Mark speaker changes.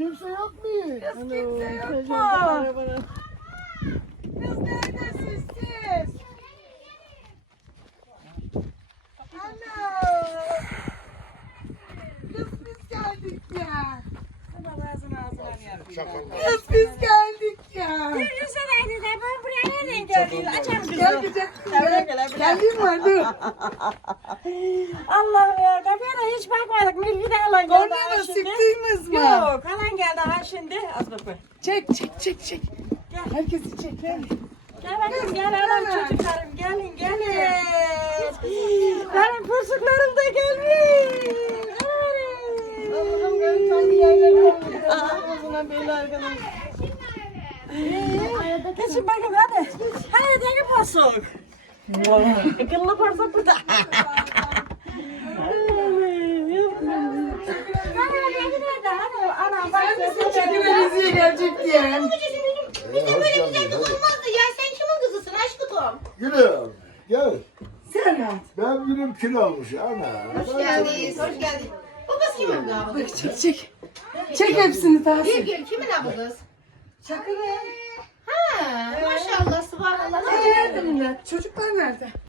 Speaker 1: Kimse yok mu?
Speaker 2: Kız kimse yok mu? Kız neredesiniz siz? Ana! Kız biz geldik ya. Sana ağzına yapayım. Kız biz geldik ya.
Speaker 3: Yürüsene de ben buraya nereden geldim? Açam kızım.
Speaker 2: Gel güzel kızım. Geleyim mi? Dur.
Speaker 3: Allah'ım ya. Kapıya hiç bakmadık. Mülkü'den alan geldi.
Speaker 2: Kornaya
Speaker 3: ha şimdi.
Speaker 2: sıktınız mı?
Speaker 3: Yok. Alan geldi ha şimdi. Az kapı.
Speaker 2: Çek.
Speaker 3: Gel.
Speaker 2: Herkesi çek. Gel.
Speaker 3: Gel bakayım gel anam çocuklarım. Gelin. Benim fırsıklarım da gelmiş.
Speaker 2: Allah'ım ben kendi yerlerine ağzına böyle arkadaş.
Speaker 3: Geçin bakayım hadi. Hadi denge pasok. Kıllı pasok bu da.
Speaker 2: Çekimimize gelecek diye.
Speaker 4: Bizim böyle güzel kız olmazdı ya. Sen kimin kızısın aşkım?
Speaker 5: Gülüm gel.
Speaker 2: Sen at.
Speaker 5: Ben gülüm kilo olmuş ana.
Speaker 4: Hoş geldiniz. Hoş geldin. Bu kız kimin abı?
Speaker 2: Çek. Çek hepsini Tahsin.
Speaker 4: Bir kimin abı kız?
Speaker 2: Çakırın.
Speaker 4: Ha, maşallah, subhanallah.
Speaker 2: Nerede millet? Çocuklar nerede?